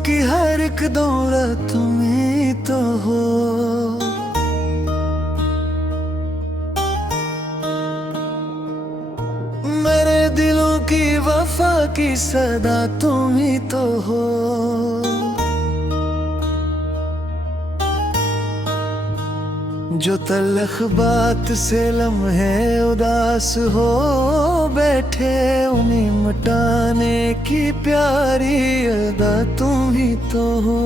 की हर एक दौलत तुम्ही तो हो। मेरे दिलों की वफा की सदा तुम्ही तो हो। जो तलख बात से लम्हे उदास हो बैठे, उन्हें मिटाने की प्यारी अदा तुम ही तो हो।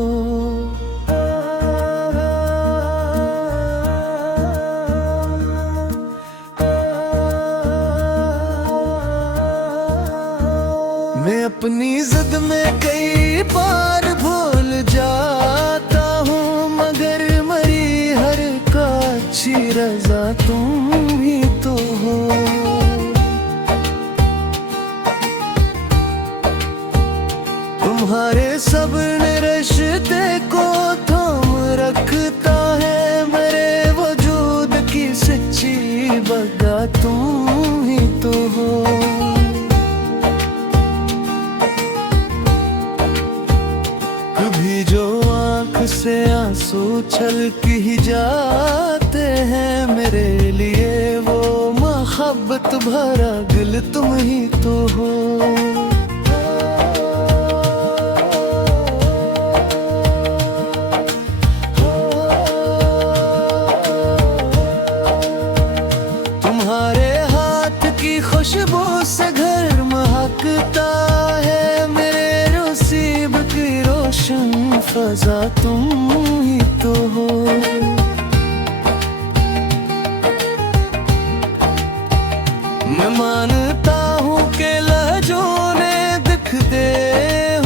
मैं अपनी जिद में कई बार भूल जाता हूँ, मगर मरी हर का अच्छी रजा तुम ही तो हो। तुम्हारे सब्र रिश्ते को थाम रखता है, मेरे वजूद की सच्ची बगा तुम ही तो हो। कभी जो आँख से आंसू छलक ही जाते हैं, मेरे लिए वो मोहब्बत भरा दिल तुम ही तो हो। तुम्हारे हाथ की खुशबू से घर महकता है, मेरे नसीब की रोशन फजा तुम ही तो हो। मैं मानता हूँ कि लहजों ने दिख दे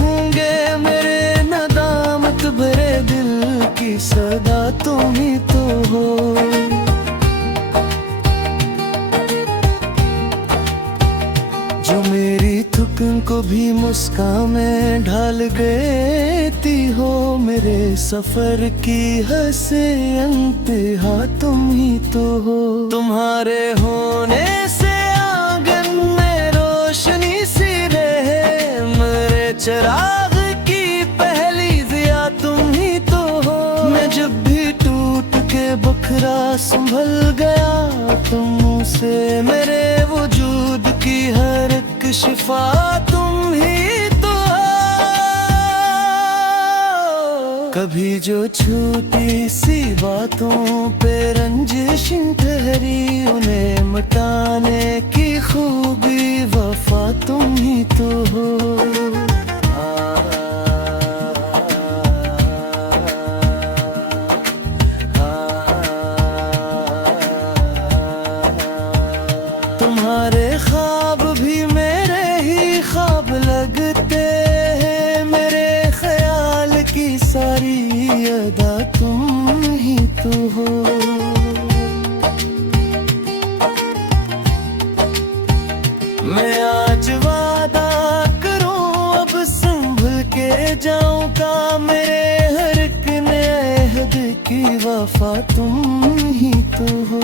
होंगे, मेरे नदामत भरे दिल की सदा तुम ही तो हो। जो मेरी थुकन को भी मुस्कान में ढाल देती हो, मेरे सफर की हंसे इंतहा तुम ही तो हो। तुम्हारे होने से आंगन में रोशनी सी रहे, मेरे चिराग की पहली दिया तुम ही तो हो। मैं जब भी टूट के बखरा संभल गया तुमसे, मेरे वजूद की हर एक शिफा तुम ही तो हो। कभी जो छोटी सी बातों पे रंजिश ठहरी, उन्हें मिटाने की खूबी वफा तुम ही तो हो। तुम्हारे ख्वाब भी मेरे ही ख्वाब लगते हैं, मेरे ख्याल की सारी अदा तुम ही तो हो। मैं आज वादा करूं अब संभल के जाऊंगा, मेरे हर एक नए अहद की वफा तुम ही तो हो।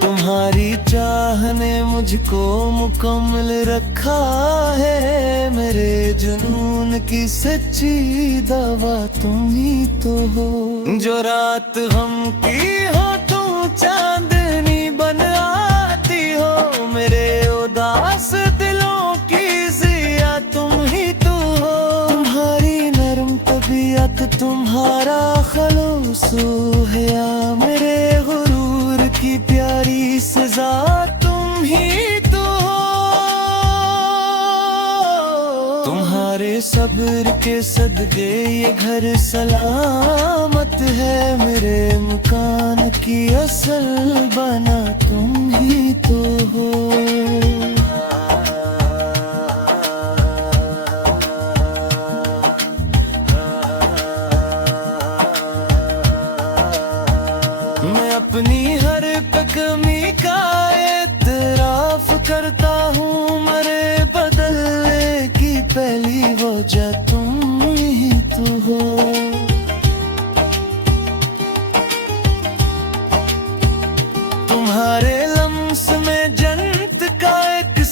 तुम्हारी चाह ने मुझको मुकम्मल रखा है, मेरे जुनून की सच्ची दवा तुम ही तो हो। जो रात हम की हो तुम चांदनी बन आती हो, मेरे उदास दिलों की जिया तुम ही तो हो। तुम्हारी नरम तबीयत तुम्हारा खलूस है, मेरे गुरूर की प्यारी सजा तुम ही तो हो। तुम्हारे सब्र के सदके ये घर सलामत है, मेरे मकान की असल बना तुम ही तो हो। मैं अपनी हर कमी का एतराफ करता हूँ, मेरे बदलने की पहली वजह तुम ही तो हो। तुम्हारे लम्स में जन्नत का एक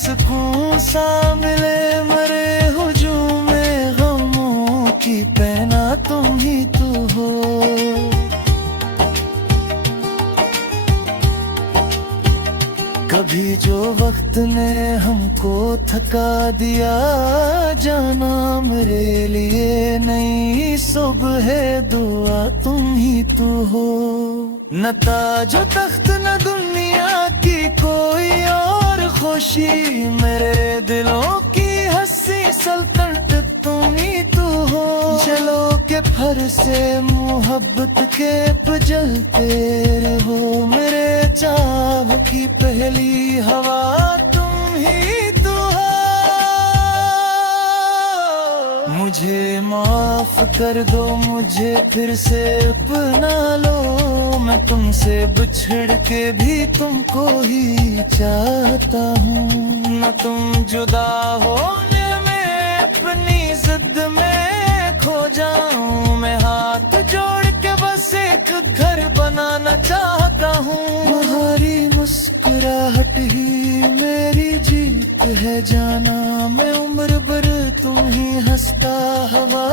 वक्त ने हमको थका दिया, जाना मेरे लिए नई सुबह है, दुआ तुम ही तू हो। न ताजो तख्त न दुनिया की कोई और खुशी, मेरे दिलों की हंसी सल्तनत तुम ही तू हो। चलो के फर से मोहब्बत के जलते रहो, मेरे चाह की पहली हवा तुम ही तो हो। मुझे माफ कर दो, मुझे फिर से अपना लो, मैं तुमसे बिछड़ के भी तुमको ही चाहता हूँ। न तुम जुदा होने में अपनी जिद में खो जाऊं, मैं हाथ जोड़ के बस एक घर बनाना चाहता हूँ। तुम्हारी मुस्कुराहट ही मेरी जीत है जाना, मैं उम्र भर तुम ही हंसता हवा